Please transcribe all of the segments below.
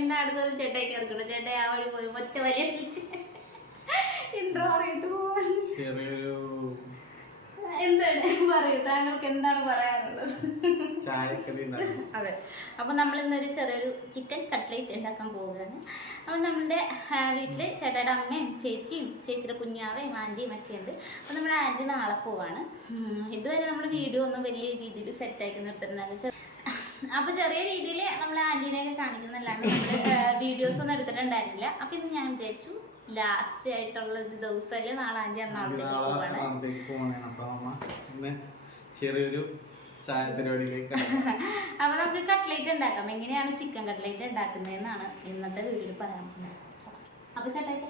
ചെറിയൊരു ചേട്ടായി ചേട്ടായിക്ക് ഇറക്കണം ചേട്ടായി ആ വഴി പോയി. ഒറ്റ വലിയ ഇൻട്രോ അറിയിട്ട് പോവാൻ. എന്താണ്? പറയൂ. താങ്കൾക്ക് എന്താണ് പറയാനുള്ളത്? അതെ. അപ്പോൾ നമ്മൾ ഇന്നൊരു ചെറിയൊരു ചിക്കൻ കട്ട്ലേറ്റ് ഉണ്ടാക്കാൻ പോവുകയാണ്. അപ്പോൾ നമ്മുടെ വീട്ടിൽ ചേട്ടയുടെ അമ്മയും ചേച്ചിയും ചേച്ചിയുടെ കുഞ്ഞാവയും ആന്റിയും ഒക്കെ ഉണ്ട്. അപ്പോൾ നമ്മുടെ ആന്റി നാളെ പോവാണ്. ഇതുവരെ നമ്മുടെ വീഡിയോ ഒന്നും വലിയ രീതിയിൽ സെറ്റ് സെറ്റാക്കി നിർത്തിയിട്ടുണ്ടായിരുന്നു അപ്പോൾ ചെറിയ രീതിയിൽ നമ്മൾ ആന്റീനെയൊക്കെ കാണിക്കുന്നല്ലാണ്ട് നമ്മൾ വീഡിയോസ് ഒന്നും എടുത്തിട്ടുണ്ടായിരുന്നില്ല. അപ്പൊ ഇത് ഞാൻ വിചാരിച്ചു ലാസ്റ്റ് ആയിട്ടുള്ള ഒരു ദിവസമല്ലേ നാളെ ആന്റി എറണാകുളത്തേക്ക് പോവാണ്. അപ്പൊ ഇന്ന് ചെറിയൊരു അപ്പൊ നമുക്ക് കട്ട്ലേറ്റ് ഉണ്ടാക്കാം. എങ്ങനെയാണ് ചിക്കൻ കട്ട്ലേറ്റ് ഉണ്ടാക്കുന്നതെന്നാണ് ഇന്നത്തെ വീഡിയോയിൽ പറയാൻ പോകുന്നത്. അപ്പൊ ചേട്ടായി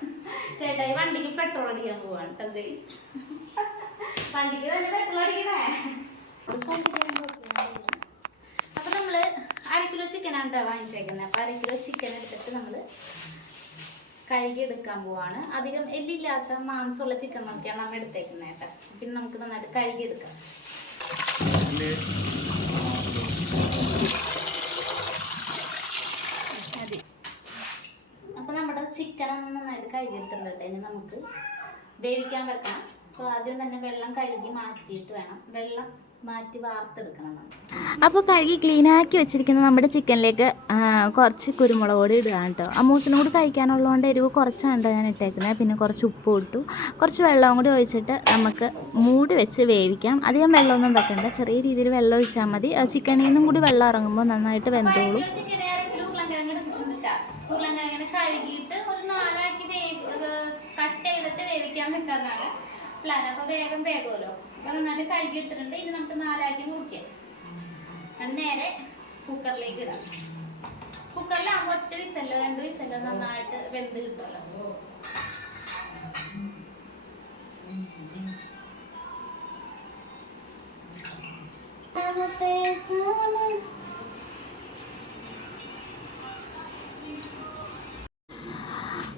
ചേട്ടായി വണ്ടിക്ക് പെട്രോൾ അടിക്കാൻ പോവാണ് കേട്ടോ വണ്ടിക്ക് തന്നെ പെട്രോൾ അടിക്കണേ അപ്പൊ നമ്മൾ അര കിലോ ചിക്കനാണ് കേട്ടോ വാങ്ങിച്ചേക്കുന്നത് അപ്പം അര കിലോ ചിക്കൻ എടുത്തിട്ട് നമ്മൾ കഴുകിയെടുക്കാൻ പോവാണ്. അധികം എല്ലില്ലാത്ത മാംസമുള്ള ചിക്കൻ നോക്കിയാണ് നമ്മൾ എടുത്തേക്കുന്നത് കേട്ടോ പിന്നെ നമുക്ക് നന്നായിട്ട് കഴുകിയെടുക്കാം. മതി. അപ്പൊ നമ്മുടെ ചിക്കൻ നന്നായിട്ട് കഴുകിയെടുത്തിട്ടുണ്ട് കേട്ടോ ഇനി നമുക്ക് വേവിക്കാൻ വെക്കണം. അപ്പോൾ ആദ്യം തന്നെ വെള്ളം കഴുകി മാറ്റിയിട്ട് വേണം. വെള്ളം മാറ്റി വാർത്തെടുക്കണം അപ്പോൾ കഴുകി ക്ലീനാക്കി വെച്ചിരിക്കുന്ന നമ്മുടെ ചിക്കനിലേക്ക് കുറച്ച് കുരുമുളക് പൊടി ഇടുകയാണ് കേട്ടോ അമ്മൂസിനും കൂടി കഴിക്കാനുള്ളതുകൊണ്ട് എരിവ് കുറച്ചാണ് ഞാൻ ഇട്ടേക്കുന്നത് പിന്നെ കുറച്ച് ഉപ്പ് ഇട്ടു. കുറച്ച് വെള്ളവും കൂടി ഒഴിച്ചിട്ട് നമുക്ക് മൂടി വെച്ച് വേവിക്കാം. അധികം വെള്ളമൊന്നും വെക്കണ്ട. ചെറിയ രീതിയിൽ വെള്ളം ഒഴിച്ചാൽ മതി. ചിക്കനിൽ നിന്നും കൂടി വെള്ളം ഇറങ്ങുമ്പോൾ നന്നായിട്ട് വെന്തോളും. ഉരുളൻകിഴങ്ങിനെ കഴുകിയിട്ട് ഒരു നാലാക്കി കട്ട് ചെയ്തിട്ട് വേവിക്കാൻ വെക്കാന്നാണ് പ്ലാൻ അപ്പൊ വേഗം വേഗമല്ലോ. അപ്പൊ നന്നായിട്ട് കഴുകി എടുത്തിട്ടുണ്ട്. ഇനി നമുക്ക് നാലാക്കി മുറിക്കാം അത് നേരെ കുക്കറിലേക്ക് ഇടാം. കുക്കറിലാകുമ്പോൾ ഒറ്റ വിസല്ലോ രണ്ട് വിസല്ലോ നന്നായിട്ട് വെന്ത് കിട്ടുമല്ലോ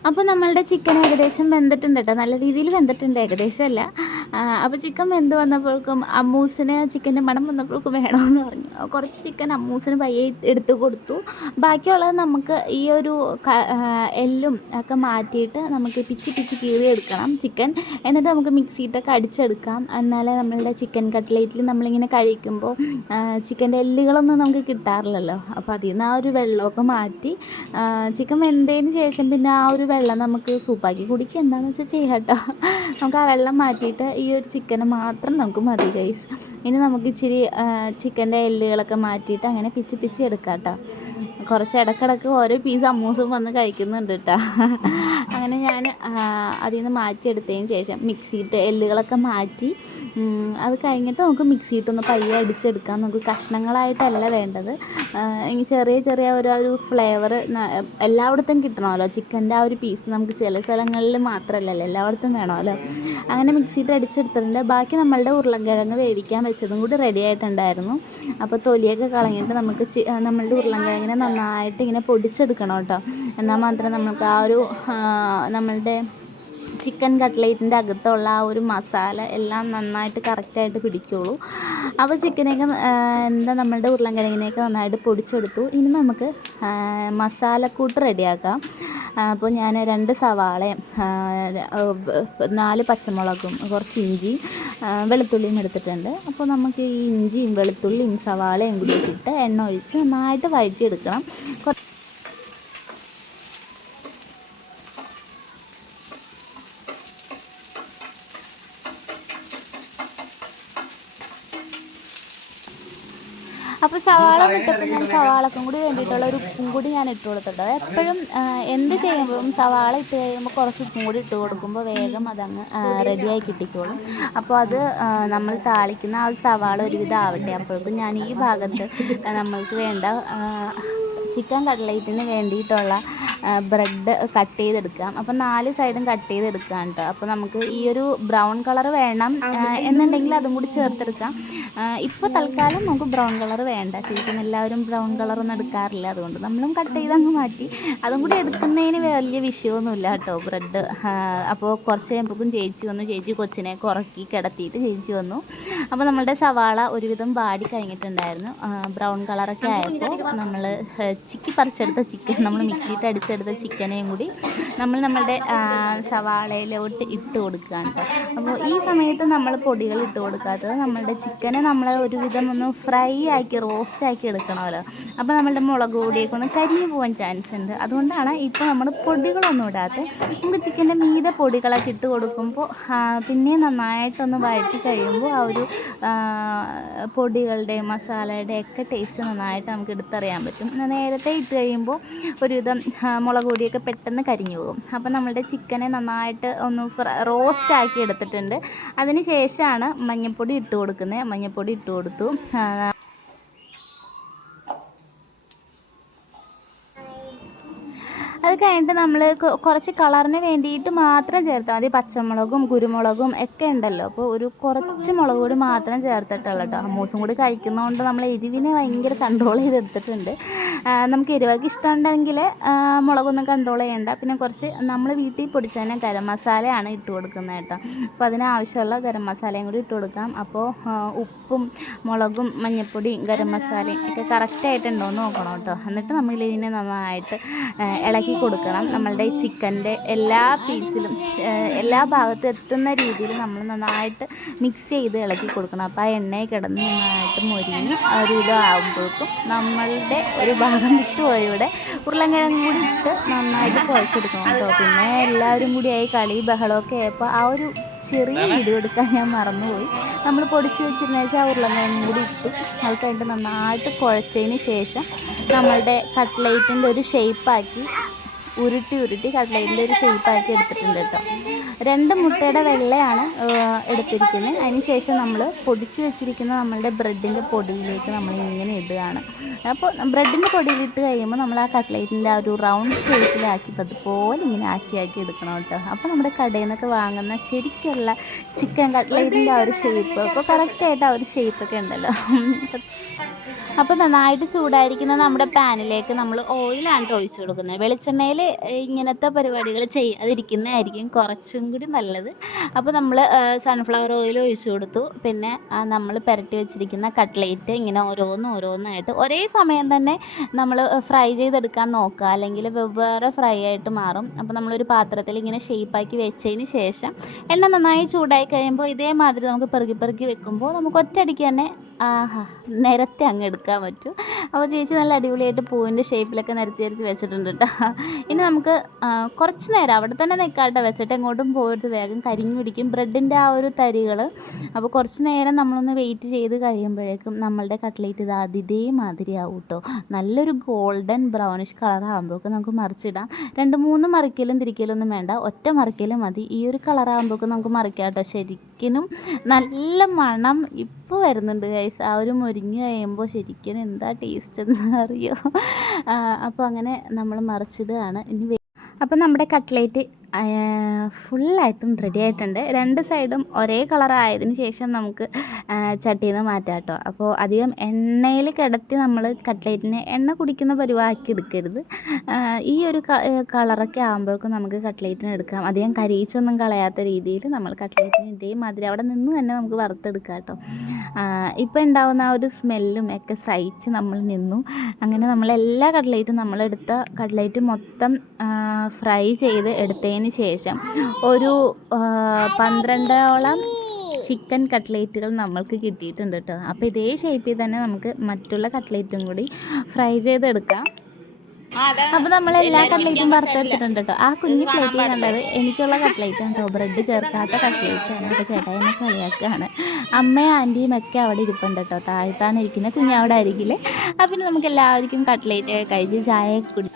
അപ്പോൾ നമ്മളുടെ ചിക്കൻ ഏകദേശം വെന്തിട്ടുണ്ട് കേട്ടോ നല്ല രീതിയിൽ വെന്തിട്ടുണ്ട്. ഏകദേശം അല്ല. അപ്പോൾ ചിക്കൻ വെന്ത് വന്നപ്പോഴേക്കും അമ്മൂസിന് ചിക്കന്റെ മണം വന്നപ്പോഴേക്കും വേണമെന്ന് പറഞ്ഞു. കുറച്ച് ചിക്കൻ അമ്മൂസിന് പയ്യെ എടുത്തു കൊടുത്തു. ബാക്കിയുള്ളത് നമുക്ക് ഈ ഒരു എല്ലും ഒക്കെ മാറ്റിയിട്ട് നമുക്ക് പിച്ചി പിച്ചി കീറി എടുക്കണം ചിക്കൻ. എന്നിട്ട് നമുക്ക് മിക്സിയിട്ടൊക്കെ അടിച്ചെടുക്കാം. എന്നാലേ നമ്മളുടെ ചിക്കൻ കട്ട്ലേറ്റിൽ നമ്മളിങ്ങനെ കഴിക്കുമ്പോൾ ചിക്കന്റെ എല്ലുകളൊന്നും നമുക്ക് കിട്ടാറില്ലല്ലോ. അപ്പോൾ അതിൽ നിന്ന് ആ ഒരു വെള്ളമൊക്കെ മാറ്റി ചിക്കൻ വെന്തതിന് ശേഷം പിന്നെ ആ ഒരു വെള്ളം നമുക്ക് സൂപ്പാക്കി കുടിക്കുക. എന്താണെന്ന് വെച്ചാൽ ചെയ്യാം കേട്ടോ നമുക്ക് ആ വെള്ളം മാറ്റിയിട്ട് ഈ ഒരു ചിക്കന് മാത്രം നമുക്ക് മതി ഗൈസ് ഇനി നമുക്ക് ഇച്ചിരി ചിക്കന്റെ എല്ലുകളൊക്കെ മാറ്റിയിട്ട് അങ്ങനെ പിച്ചി പിച്ചി എടുക്കാം കേട്ടോ കുറച്ച് ഇടക്കിടക്ക് ഓരോ പീസ് അമ്മൂസും വന്ന് കഴിക്കുന്നുണ്ട് കേട്ടോ അങ്ങനെ ഞാൻ അതിൽ നിന്ന് മാറ്റിയെടുത്തതിന് ശേഷം മിക്സിയിട്ട് എല്ലുകളൊക്കെ മാറ്റി അത് കഴിഞ്ഞിട്ട് നമുക്ക് മിക്സിയിട്ടൊന്ന് പയ്യെ അടിച്ചെടുക്കാം. നമുക്ക് കഷ്ണങ്ങളായിട്ടല്ല വേണ്ടത്. ഇനി ചെറിയ ചെറിയ ഒരു ഒരു ഫ്ലേവർ എല്ലായിടത്തും കിട്ടണമല്ലോ. ചിക്കന്റെ ആ ഒരു പീസ് നമുക്ക് ചില സ്ഥലങ്ങളിൽ മാത്രമല്ലല്ലോ എല്ലായിടത്തും വേണമല്ലോ. അങ്ങനെ മിക്സിയിട്ട് അടിച്ചെടുത്തിട്ടുണ്ട്. ബാക്കി നമ്മളുടെ ഉരുളക്കിഴങ്ങ് വേവിക്കാൻ വെച്ചതും കൂടി റെഡി ആയിട്ടുണ്ടായിരുന്നു. അപ്പോൾ തൊലിയൊക്കെ കളഞ്ഞിട്ട് നമുക്ക് നമ്മളുടെ ഉരുളക്കിഴങ്ങിനെ ഉരുളൻകിഴങ്ങിനെ നന്നായിട്ട് ഇങ്ങനെ പൊടിച്ചെടുക്കണം കേട്ടോ. എന്നാൽ മാത്രമേ നമുക്ക് ആ ഒരു നമ്മളുടെ ചിക്കൻ കട്ട്ലേറ്റിന്റെ അകത്തുള്ള ആ ഒരു മസാല എല്ലാം നന്നായിട്ട് കറക്റ്റായിട്ട് പിടിക്കുള്ളൂ. അപ്പോൾ ചിക്കനെയൊക്കെ എന്താ നമ്മളുടെ ഉരുളൻകിഴങ്ങിനെയൊക്കെ നന്നായിട്ട് പൊടിച്ചെടുത്തു. ഇനി നമുക്ക് മസാലക്കൂട്ട് റെഡിയാക്കാം. അപ്പോൾ ഞാൻ രണ്ട് സവാളയും നാല് പച്ചമുളകും കുറച്ച് ഇഞ്ചി വെളുത്തുള്ളിയും എടുത്തിട്ടുണ്ട്. അപ്പോൾ നമുക്ക് ഈ ഇഞ്ചിയും വെളുത്തുള്ളിയും സവാളയും കൂടി ഇട്ടിട്ട് എണ്ണ ഒഴിച്ച് നന്നായിട്ട് വഴറ്റിയെടുക്കണം. അപ്പോൾ സവാള ഇട്ടപ്പോൾ ഞാൻ സവാളക്കും കൂടി വേണ്ടിയിട്ടുള്ള ഒരു ഉപ്പും കൂടി ഞാൻ ഇട്ട് കൊടുത്തിട്ടുണ്ട്. എപ്പോഴും എന്ത് ചെയ്യുമ്പോഴും സവാള ഇട്ട് കഴിയുമ്പോൾ കുറച്ച് ഉപ്പും കൂടി ഇട്ട് കൊടുക്കുമ്പോൾ വേഗം അതങ്ങ് റെഡിയായി കിട്ടിക്കോളും. അപ്പോൾ അത് നമ്മൾ താളിക്കുന്ന ആ സവാള ഒരുവിധം ആവട്ടെ. അപ്പോഴേക്കും ഞാൻ ഈ ഭാഗത്ത് നമ്മൾക്ക് വേണ്ട ചിക്കൻ കട്ട്ലേറ്റിന് വേണ്ടിയിട്ടുള്ള ബ്രെഡ് കട്ട് ചെയ്തെടുക്കാം. അപ്പം നാല് സൈഡും കട്ട് ചെയ്തെടുക്കാം കേട്ടോ. അപ്പോൾ നമുക്ക് ഈ ഒരു ബ്രൗൺ കളർ വേണം. എന്നുണ്ടെങ്കിൽ അതും കൂടി ചേർത്തെടുക്കാം. ഇപ്പോൾ തൽക്കാലം നമുക്ക് ബ്രൗൺ കളർ വേണ്ട. ശരിക്കും എല്ലാവരും ബ്രൗൺ കളറൊന്നും എടുക്കാറില്ല. അതുകൊണ്ട് നമ്മളും കട്ട് ചെയ്ത് അങ്ങ് മാറ്റി. അതും കൂടി എടുക്കുന്നതിന് വലിയ വിഷയമൊന്നുമില്ല കേട്ടോ. ബ്രെഡ് അപ്പോൾ കുറച്ച് കഴിയുമ്പോഴേക്കും ചേച്ചി വന്നു. ചേച്ചി കൊച്ചിനെ കുറക്കി കിടത്തിയിട്ട് ചേച്ചി വന്നു. അപ്പോൾ നമ്മളുടെ സവാള ഒരുവിധം വാടി കഴിഞ്ഞിട്ടുണ്ടായിരുന്നു. ബ്രൗൺ കളറൊക്കെ ആയപ്പോൾ നമ്മൾ ചിക്കി പറിച്ചെടുത്ത ചിക്കൻ നമ്മൾ മിക്സിയിട്ട് അടിച്ചെടുത്ത ചിക്കനെയും കൂടി നമ്മൾ നമ്മളുടെ സവാളയിലോട്ട് ഇട്ട് കൊടുക്കുകയാണ് അപ്പോൾ ഈ സമയത്ത് നമ്മൾ പൊടികൾ ഇട്ട് കൊടുക്കാത്തത് നമ്മളുടെ ചിക്കനെ നമ്മൾ ഒരുവിധം ഒന്ന് ഫ്രൈ ആക്കി റോസ്റ്റ് ആക്കി എടുക്കണമല്ലോ. അപ്പോൾ നമ്മളുടെ മുളക് പൊടിയൊക്കെ ഒന്ന് കരിഞ്ഞു പോകാൻ ചാൻസ് ഉണ്ട്. അതുകൊണ്ടാണ് ഇപ്പോൾ നമ്മൾ പൊടികളൊന്നും ഇടാത്ത നമുക്ക് ചിക്കന്റെ മീതെ പൊടികളൊക്കെ ഇട്ട് കൊടുക്കുമ്പോൾ പിന്നെ നന്നായിട്ടൊന്ന് വഴറ്റി കഴിയുമ്പോൾ ആ ഒരു പൊടികളുടെ മസാലയുടെ ഒക്കെ ടേസ്റ്റ് നന്നായിട്ട് നമുക്ക് എടുത്തറിയാൻ പറ്റും. നേരത്തെ ഇട്ട് കഴിയുമ്പോൾ ഒരുവിധം മുളക് പൊടിയൊക്കെ പെട്ടെന്ന് കരിഞ്ഞു പോകും. അപ്പോൾ നമ്മളുടെ ചിക്കനെ നന്നായിട്ട് ഒന്ന് റോസ്റ്റ് ആക്കി എടുത്തിട്ടുണ്ട്. അതിന് ശേഷമാണ് മഞ്ഞൾപ്പൊടി ഇട്ട് കൊടുക്കുന്നത്. മഞ്ഞൾപ്പൊടി ഇട്ട് കൊടുത്തു. കഴിഞ്ഞിട്ട് നമ്മൾ കുറച്ച് കളറിന് വേണ്ടിയിട്ട് മാത്രം ചേർത്താൽ മതി. പച്ചമുളകും കുരുമുളകും ഒക്കെ ഉണ്ടല്ലോ. അപ്പോൾ ഒരു കുറച്ച് മുളക് പൊടി മാത്രം ചേർത്തിട്ടുള്ളൂ കേട്ടോ അമ്മൂസും കൂടി കഴിക്കുന്നതുകൊണ്ട് നമ്മൾ എരിവിനെ ഭയങ്കര കൺട്രോൾ ചെയ്തെടുത്തിട്ടുണ്ട് നമുക്ക് എരിവൊക്കെ ഇഷ്ടമുണ്ടെങ്കിൽ മുളകൊന്നും കൺട്രോൾ ചെയ്യേണ്ട. പിന്നെ കുറച്ച് നമ്മൾ വീട്ടിൽ പൊടിച്ചതിനെ ഗരം മസാലയാണ് ഇട്ട് കൊടുക്കുന്നത് കേട്ടോ അപ്പോൾ അതിനാവശ്യമുള്ള ഗരം മസാലയും കൂടി ഇട്ട് കൊടുക്കാം. അപ്പോൾ ഉപ്പും മുളകും മഞ്ഞൾപ്പൊടിയും ഗരം മസാലയും ഒക്കെ കറക്റ്റായിട്ടുണ്ടോ എന്ന് നോക്കണം കേട്ടോ എന്നിട്ട് നമ്മൾ ഇതിനെ നന്നായിട്ട് ഇളക്കി ഇളക്കി കൊടുക്കണം. നമ്മളുടെ ചിക്കന്റെ എല്ലാ പീസിലും എല്ലാ ഭാഗത്തും എത്തുന്ന രീതിയിൽ നമ്മൾ നന്നായിട്ട് മിക്സ് ചെയ്ത് ഇളക്കി കൊടുക്കണം. അപ്പോൾ ആ എണ്ണയിൽ കിടന്ന് നന്നായിട്ട് മൊരിഞ്ഞ് ഒരു ഇതാകുമ്പോഴേക്കും നമ്മളുടെ ഒരു ഭാഗം വിട്ടുപോയി ഇവിടെ ഉരുളൻകിഴങ്ങ് കൂടി ഇട്ട് നന്നായിട്ട് കുഴച്ചെടുക്കണം കേട്ടോ. പിന്നെ എല്ലാവരും കൂടി ആയി കളി ബഹളമൊക്കെ ആയപ്പോൾ ആ ഒരു ചെറിയ വീഡിയോ എടുക്കാൻ ഞാൻ മറന്നുപോയി. നമ്മൾ പൊടിച്ച് വെച്ചിരുന്ന വെച്ചാൽ ആ ഉരുളൻകിഴങ്ങും കൂടി ഇട്ടു അത് കഴിഞ്ഞിട്ട് നന്നായിട്ട് കുഴച്ചതിന് ശേഷം നമ്മളുടെ കട്ട്ലേറ്റിന്റെ ഒരു ഷേപ്പാക്കി ഉരുട്ടി ഉരുട്ടി കട്ട്ലേറ്റിന്റെ ഒരു ഷേപ്പാക്കി എടുത്തിട്ടുണ്ട് കേട്ടോ. രണ്ട് മുട്ടയുടെ വെള്ളയാണ് എടുത്തിരിക്കുന്നത്. അതിന് ശേഷം നമ്മൾ പൊടിച്ച് വെച്ചിരിക്കുന്ന നമ്മളുടെ ബ്രെഡിന്റെ പൊടിയിലേക്ക് നമ്മൾ ഇങ്ങനെ ഇടുകയാണ്. അപ്പോൾ ബ്രെഡിന്റെ പൊടിയിലിട്ട് കഴിയുമ്പോൾ നമ്മൾ ആ കട്ട്ലേറ്റിന്റെ ആ ഒരു റൗണ്ട് ഷേപ്പിലാക്കി അതുപോലെ ഇങ്ങനെ ആക്കി ആക്കി എടുക്കണം കേട്ടോ. അപ്പോൾ നമ്മുടെ കടയിൽ നിന്നൊക്കെ വാങ്ങുന്ന ശരിക്കുള്ള ചിക്കൻ കട്ട്ലേറ്റിന്റെ ആ ഒരു ഷേപ്പ് അപ്പോൾ കറക്റ്റായിട്ട് ആ ഒരു ഷേപ്പൊക്കെ ഉണ്ടല്ലോ. അപ്പോൾ നന്നായിട്ട് ചൂടായിരിക്കുന്ന നമ്മുടെ പാനിലേക്ക് നമ്മൾ ഓയിലാണ് ഒഴിച്ച് കൊടുക്കുന്നത്. വെളിച്ചെണ്ണയിൽ ഇങ്ങനത്തെ പരിപാടികൾ ചെയ്യാതിരിക്കുന്നതായിരിക്കും കുറച്ചും കൂടി നല്ലത്. അപ്പോൾ നമ്മൾ സൺഫ്ലവർ ഓയിൽ ഒഴിച്ചു കൊടുത്തു. പിന്നെ നമ്മൾ പുരട്ടി വെച്ചിരിക്കുന്ന കട്ട്ലേറ്റ് ഇങ്ങനെ ഓരോന്ന് ഓരോന്നായിട്ട് ഒരേ സമയം തന്നെ നമ്മൾ ഫ്രൈ ചെയ്തെടുക്കാൻ നോക്കുക. അല്ലെങ്കിൽ വെവ്വേറെ ഫ്രൈ ആയിട്ട് മാറും. അപ്പോൾ നമ്മളൊരു പാത്രത്തിൽ ഇങ്ങനെ ഷേപ്പാക്കി വെച്ചതിന് ശേഷം എണ്ണ നന്നായി ചൂടായി കഴിയുമ്പോൾ ഇതേമാതിരി നമുക്ക് പെറുക്കി പെറുക്കി വെക്കുമ്പോൾ നമുക്ക് ഒറ്റയടിക്ക് തന്നെ ആഹാ നിരത്തി അങ്ങ് എടുക്കാൻ പറ്റും. അപ്പോൾ ചേച്ചി നല്ല അടിപൊളിയായിട്ട് പൂവിന്റെ ഷേപ്പിലൊക്കെ നിരത്തി നിരത്തി വെച്ചിട്ടുണ്ട് കേട്ടോ ഇനി നമുക്ക് കുറച്ച് നേരം അവിടെ തന്നെ നിൽക്കാട്ടെ വെച്ചിട്ട് എങ്ങോട്ടും പോയിട്ട് വേഗം കരിഞ്ഞു പിടിക്കും. ബ്രെഡിന്റെ ആ ഒരു തരികൾ അപ്പോൾ കുറച്ച് നേരം നമ്മളൊന്ന് വെയിറ്റ് ചെയ്ത് കഴിയുമ്പോഴേക്കും നമ്മളുടെ കട്ട്ലേറ്റ് ഇത് മാതിരി ആവും കേട്ടോ നല്ലൊരു ഗോൾഡൻ ബ്രൗണിഷ് കളർ ആകുമ്പോഴേക്കും നമുക്ക് മറിച്ചിടാം. രണ്ട് മൂന്ന് മറിക്കലും തിരിക്കലൊന്നും വേണ്ട. ഒറ്റ മറിക്കലും മതി. ഈ ഒരു കളർ ആകുമ്പോഴേക്കും നമുക്ക് മറിക്കാം കേട്ടോ ശരിക്കും നല്ല മണം ഇപ്പോൾ വരുന്നുണ്ട് ഗൈസ് ആ ഒരു മുരിങ്ങ കഴിയുമ്പോൾ ശരിക്കും എന്താ ടേസ്റ്റ് എന്ന് അറിയോ? അപ്പോൾ അങ്ങനെ നമ്മൾ മറിച്ചിടുകയാണ്. ഇനി അപ്പം അപ്പോൾ നമ്മുടെ കട്ട്ലേറ്റ് ഫുള്ളായിട്ടും റെഡി ആയിട്ടുണ്ട്. രണ്ട് സൈഡും ഒരേ കളർ ആയതിനു ശേഷം നമുക്ക് ചട്ടിയിൽ നിന്ന് മാറ്റാം കേട്ടോ. അപ്പോൾ അധികം എണ്ണയിൽ കിടത്തി നമ്മൾ കട്ട്ലേറ്റിനെ എണ്ണ കുടിക്കുന്ന പരിവാക്കി എടുക്കരുത്. ഈ ഒരു കളറൊക്കെ ആകുമ്പോഴേക്കും നമുക്ക് കട്ട്ലേറ്റിന് എടുക്കാം. അധികം കരിയിച്ചൊന്നും കളയാത്ത രീതിയിൽ നമ്മൾ കട്ട്ലേറ്റിന് ഇതേമാതിരി അവിടെ നിന്ന് തന്നെ നമുക്ക് വറുത്തെടുക്കാം കേട്ടോ. ഇപ്പോൾ ഉണ്ടാകുന്ന ആ ഒരു സ്മെല്ലും ഒക്കെ സഹിച്ച് നമ്മൾ നിന്നു. അങ്ങനെ നമ്മൾ എല്ലാ കട്ട്ലേറ്റും നമ്മളെടുത്ത കട്ട്ലേറ്റ് മൊത്തം ഫ്രൈ ചെയ്ത് എടുത്തതിന് ശേഷം ഒരു പന്ത്രണ്ടോളം ചിക്കൻ കട്ട്ലേറ്റുകൾ നമ്മൾക്ക് കിട്ടിയിട്ടുണ്ട് കേട്ടോ. അപ്പോൾ ഇതേ ഷേപ്പിൽ തന്നെ നമുക്ക് മറ്റുള്ള കട്ട്ലേറ്റും കൂടി ഫ്രൈ ചെയ്തെടുക്കാം. അപ്പോൾ നമ്മൾ എല്ലാ കട്ട്ലേറ്റും വറുത്തെടുത്തിട്ടുണ്ട് കേട്ടോ. ആ കുഞ്ഞു പ്ലേറ്റിൽ കണ്ടത് എനിക്കുള്ള കട്ട്ലേറ്റ് ആണ് കേട്ടോ. ബ്രെഡ് ചേർക്കാത്ത കട്ട്ലേറ്റ് ആണ്. അപ്പോൾ ചേട്ടാ എന്നെ കളിയാക്കുകയാണ് അമ്മയും ആന്റിയും ഒക്കെ അവിടെ ഇരിപ്പുണ്ട് കേട്ടോ. താഴത്താണ് ഇരിക്കുന്നത് കുഞ്ഞവിടെ ആയിരിക്കില്ലേ? അപ്പം പിന്നെ നമുക്ക് എല്ലാവർക്കും കട്ട്ലേറ്റ് കഴിച്ച് ചായ കുടി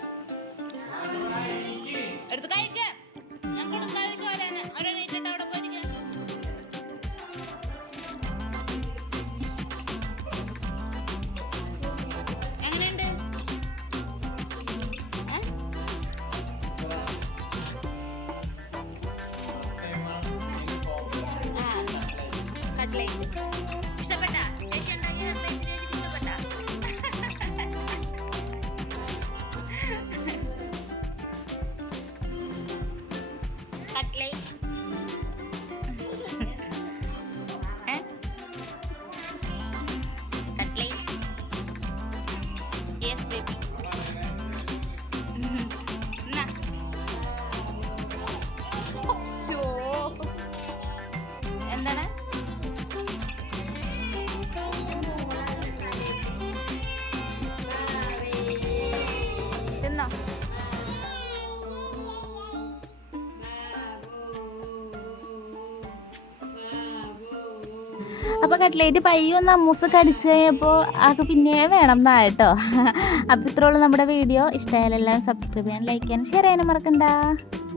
കട്ട്ലേറ്റ് അപ്പോൾ കട്ട്ലേറ്റ് പയ്യൊന്ന് അമ്മൂസ് കടിച്ചു കഴിഞ്ഞപ്പോൾ ആൾക്ക് പിന്നെ വേണം എന്നാ കേട്ടോ. അപ്പോൾ ഇത്രയുള്ളൂ നമ്മുടെ വീഡിയോ. ഇഷ്ടമായാലും എല്ലാം സബ്സ്ക്രൈബ് ചെയ്യാൻ ലൈക്ക് ചെയ്യാൻ ഷെയർ ചെയ്യാനും മറക്കണ്ട.